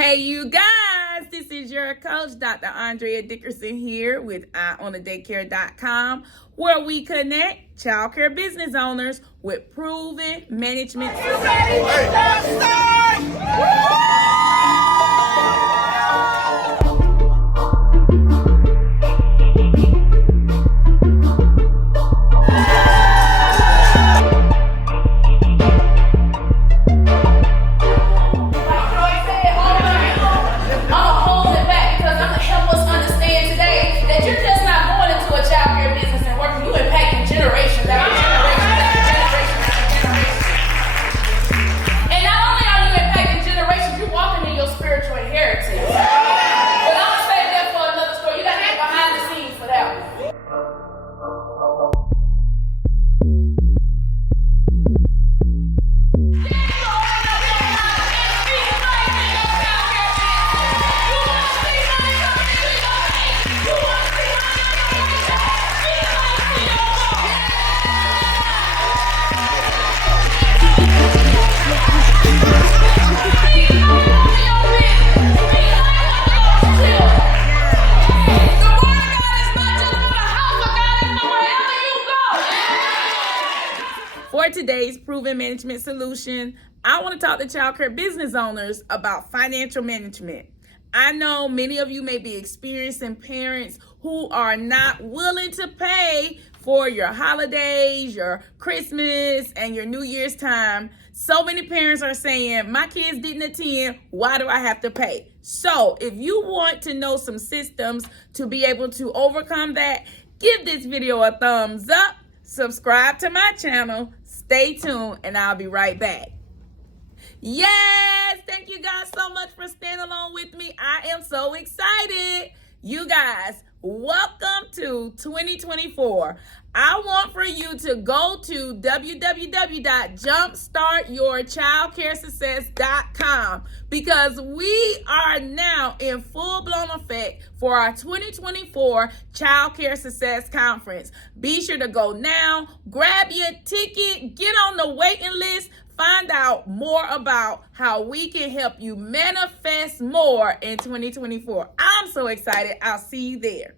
Hey, you guys, this is your coach, Dr. Andrea Dickerson here with EyeOnTheDaycare.com, where we connect childcare business owners with proven management. Are you ready for Jumpstart? For today's proven management solution, I want to talk to childcare business owners about financial management. I know many of you may be experiencing parents who are not willing to pay for your holidays, your Christmas, and your New Year's time. So many parents are saying, my kids didn't attend, why do I have to pay? So if you want to know some systems to be able to overcome that, give this video a thumbs up, subscribe to my channel, stay tuned, and I'll be right back. Yes, thank you guys so much for staying along with me. I am so excited. You guys, welcome to 2024. I want for you to go to www.jumpstartyourchildcaresuccess.com because we are now in full-blown effect for our 2024 Childcare Success Conference. Be sure to go now, grab your ticket, get on the waiting list, find out more about how we can help you manifest more in 2024. I'm so excited. I'll see you there.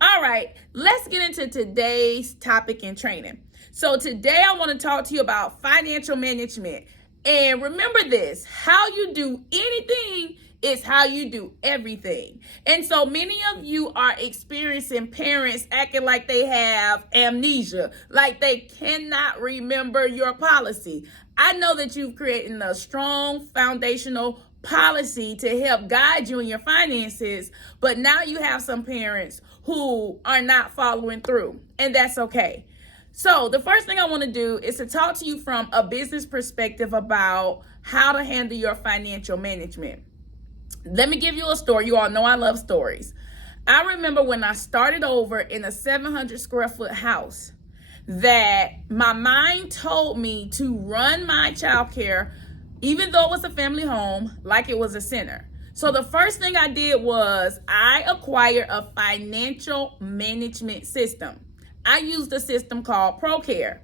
All right, let's get into today's topic and training. So today I want to talk to you about financial management. And remember this, how you do anything is how you do everything. And so many of you are experiencing parents acting like they have amnesia, like they cannot remember your policy. I know that you've created a strong foundational policy to help guide you in your finances, but now you have some parents who are not following through, and that's okay. So the first thing I want to do is to talk to you from a business perspective about how to handle your financial management. Let me give you a story. You all know I love stories. I remember when I started over in a 700 square foot house that my mind told me to run my childcare, even though it was a family home, like it was a center. So the first thing I did was I acquired a financial management system. I used a system called ProCare.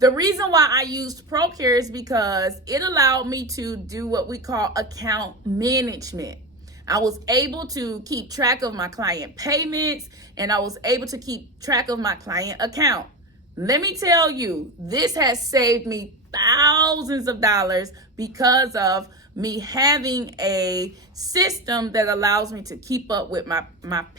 The reason why I used ProCare is because it allowed me to do what we call account management. I was able to keep track of my client payments, and I was able to keep track of my client account. Let me tell you, this has saved me thousands of dollars because of me having a system that allows me to keep up with my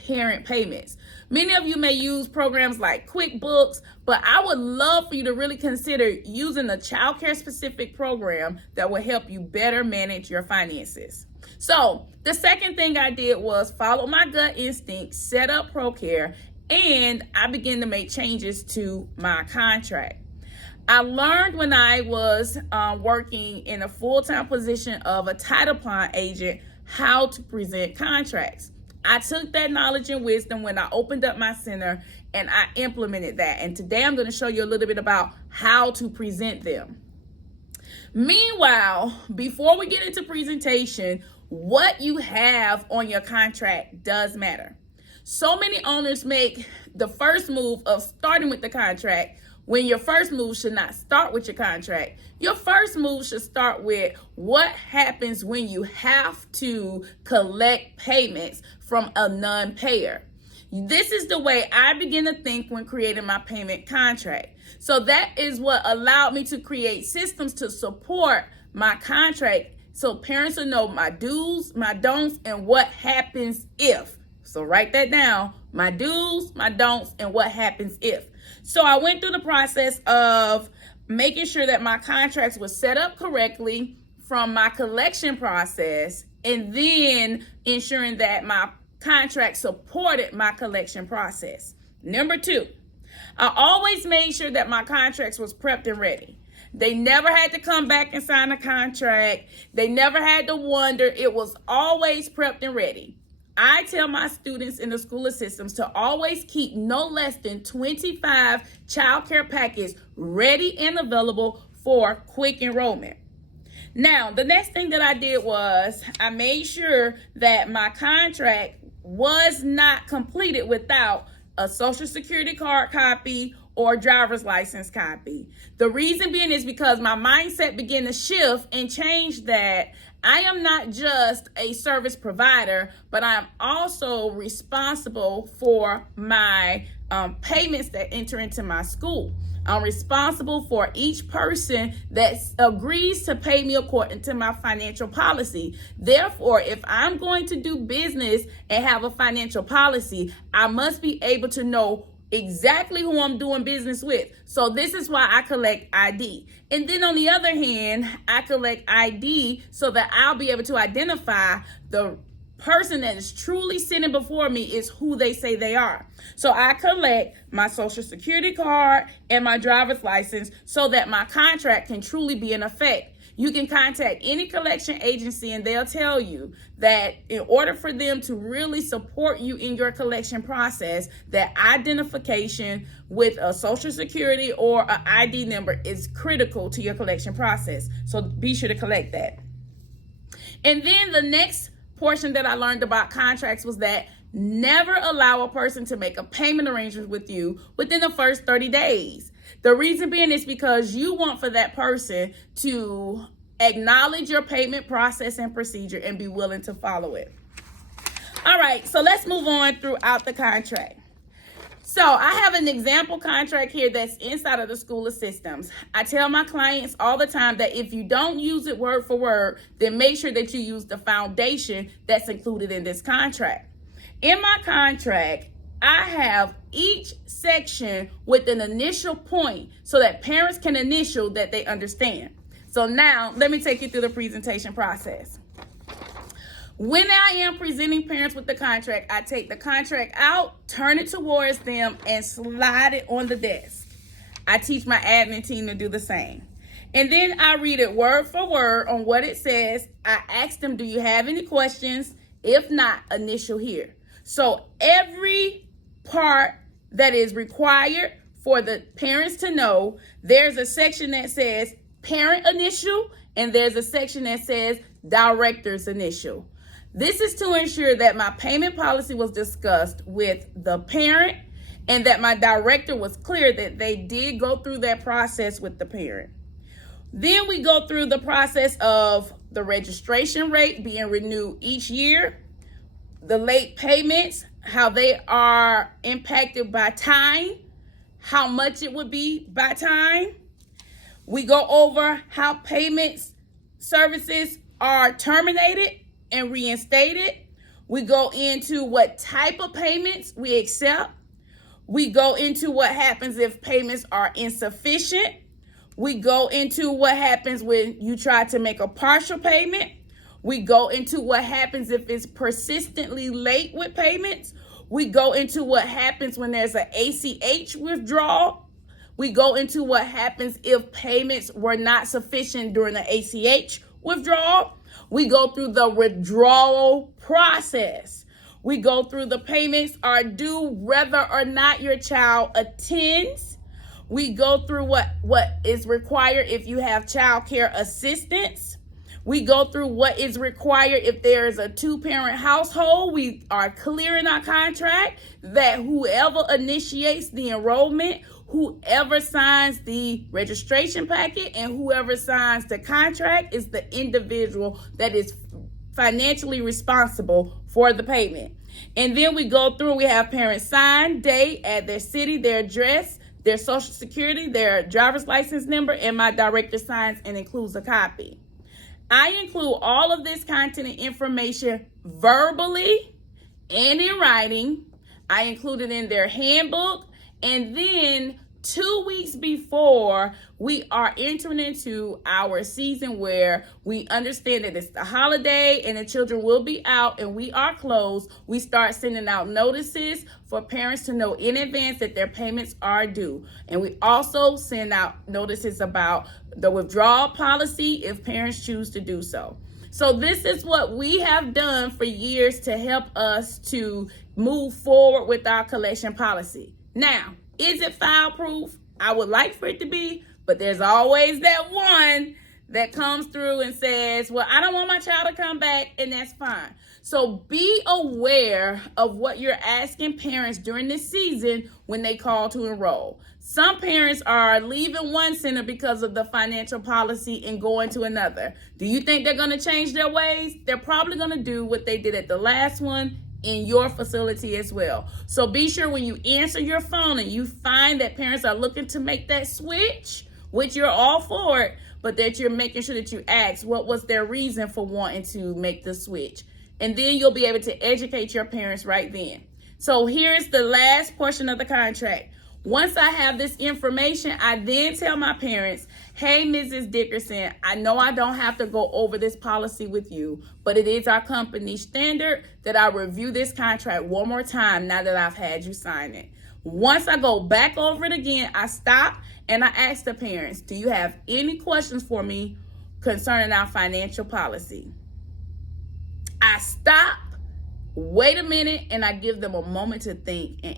parent payments. Many of you may use programs like QuickBooks, but I would love for you to really consider using a childcare specific program that will help you better manage your finances. So the second thing I did was follow my gut instinct, set up ProCare, and I began to make changes to my contract. I learned when I was working in a full-time position of a title plan agent how to present contracts. I took that knowledge and wisdom when I opened up my center and I implemented that. And today I'm going to show you a little bit about how to present them. Meanwhile, before we get into presentation, what you have on your contract does matter. So many owners make the first move of starting with the contract when your first move should not start with your contract. Your first move should start with what happens when you have to collect payments from a non-payer. This is the way I begin to think when creating my payment contract. So that is what allowed me to create systems to support my contract, so parents will know my do's, my don'ts, and what happens if. So write that down: my do's, my don'ts, and what happens if. So I went through the process of making sure that my contracts were set up correctly from my collection process, and then ensuring that my contract supported my collection process. Number 2, I always made sure that my contracts was prepped and ready. They never had to come back and sign a contract. They never had to wonder. It was always prepped and ready. I tell my students in the school of systems to always keep no less than 25 child care packets ready and available for quick enrollment. Now, the next thing that I did was I made sure that my contract was not completed without a social security card copy or driver's license copy. The reason being is because my mindset began to shift and change that I am not just a service provider, but I'm also responsible for my payments that enter into my school. I'm responsible for each person that agrees to pay me according to my financial policy. Therefore, if I'm going to do business and have a financial policy, I must be able to know exactly who I'm doing business with. So this is why I collect ID. And then on the other hand, I collect ID so that I'll be able to identify the person that is truly sitting before me is who they say they are. So I collect my social security card and my driver's license so that my contract can truly be in effect. You can contact any collection agency and they'll tell you that in order for them to really support you in your collection process, that identification with a social security or an ID number is critical to your collection process. So be sure to collect that. And then the next portion that I learned about contracts was that never allow a person to make a payment arrangement with you within the first 30 days. The reason being is because you want for that person to acknowledge your payment process and procedure and be willing to follow it. All right, so let's move on throughout the contract. So I have an example contract here that's inside of the School of Systems. I tell my clients all the time that if you don't use it word for word, then make sure that you use the foundation that's included in this contract. In my contract, I have each section with an initial point so that parents can initial that they understand. So now let me take you through the presentation process. When I am presenting parents with the contract, I take the contract out, turn it towards them, and slide it on the desk. I teach my admin team to do the same. And then I read it word for word on what it says. I ask them, do you have any questions? If not, initial here. So every part that is required for the parents to know, there's a section that says parent initial, and there's a section that says director's initial. This is to ensure that my payment policy was discussed with the parent and that my director was clear that they did go through that process with the parent. Then we go through the process of the registration rate being renewed each year, the late payments, how they are impacted by time, how much it would be by time. We go over how payments services are terminated and reinstated. We go into what type of payments we accept. We go into what happens if payments are insufficient. We go into what happens when you try to make a partial payment. We go into what happens if it's persistently late with payments. We go into what happens when there's an ACH withdrawal. We go into what happens if payments were not sufficient during the ACH withdrawal. We go through the withdrawal process. We go through the payments are due whether or not your child attends. We go through what is required if you have child care assistance. We go through what is required if there is a 2-parent household. We are clear in our contract that whoever initiates the enrollment, Whoever signs the registration packet and whoever signs the contract is the individual that is financially responsible for the payment. And then we go through, we have parents sign, date, add their city, their address, their social security, their driver's license number, and my director signs and includes a copy. I include all of this content and information verbally and in writing. I include it in their handbook. And then 2 weeks before we are entering into our season where we understand that it's the holiday and the children will be out and we are closed, we start sending out notices for parents to know in advance that their payments are due. And we also send out notices about the withdrawal policy if parents choose to do so. So this is what we have done for years to help us to move forward with our collection policy. Now, is it file proof? I would like for it to be, but there's always that one that comes through and says, well, I don't want my child to come back, and that's fine. So be aware of what you're asking parents during this season when they call to enroll. Some parents are leaving one center because of the financial policy and going to another. Do you think they're going to change their ways? They're probably going to do what they did at the last one in your facility as well. So be sure when you answer your phone and you find that parents are looking to make that switch, which you're all for it, but that you're making sure that you ask what was their reason for wanting to make the switch. And then you'll be able to educate your parents right then. So here's the last portion of the contract. Once I have this information, I then tell my parents, hey, Mrs. Dickerson, I know I don't have to go over this policy with you, but it is our company standard that I review this contract one more time now that I've had you sign it. Once I go back over it again, I stop and I ask the parents, do you have any questions for me concerning our financial policy? I stop, wait a minute, and I give them a moment to think and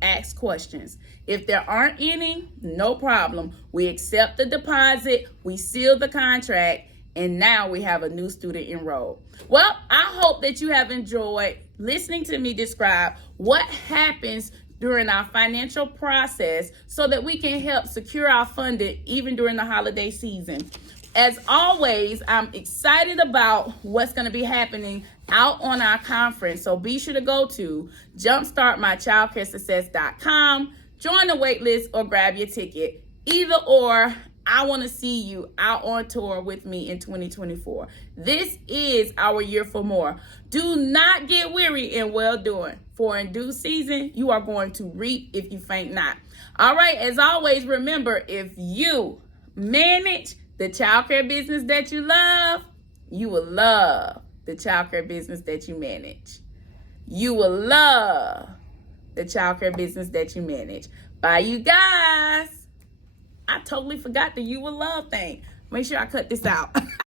ask questions. If there aren't any, no problem. We accept the deposit, we seal the contract, and now we have a new student enrolled. Well, I hope that you have enjoyed listening to me describe what happens during our financial process so that we can help secure our funding even during the holiday season. As always, I'm excited about what's going to be happening out on our conference. So be sure to go to jumpstartmychildcaresuccess.com, join the wait list, or grab your ticket. Either or, I want to see you out on tour with me in 2024. This is our year for more. Do not get weary in well doing, for in due season, you are going to reap if you faint not. All right, as always, remember, if you manage the childcare business that you love, you will love the childcare business that you manage. You will love the childcare business that you manage. Bye, you guys. I totally forgot the you will love thing. Make sure I cut this out.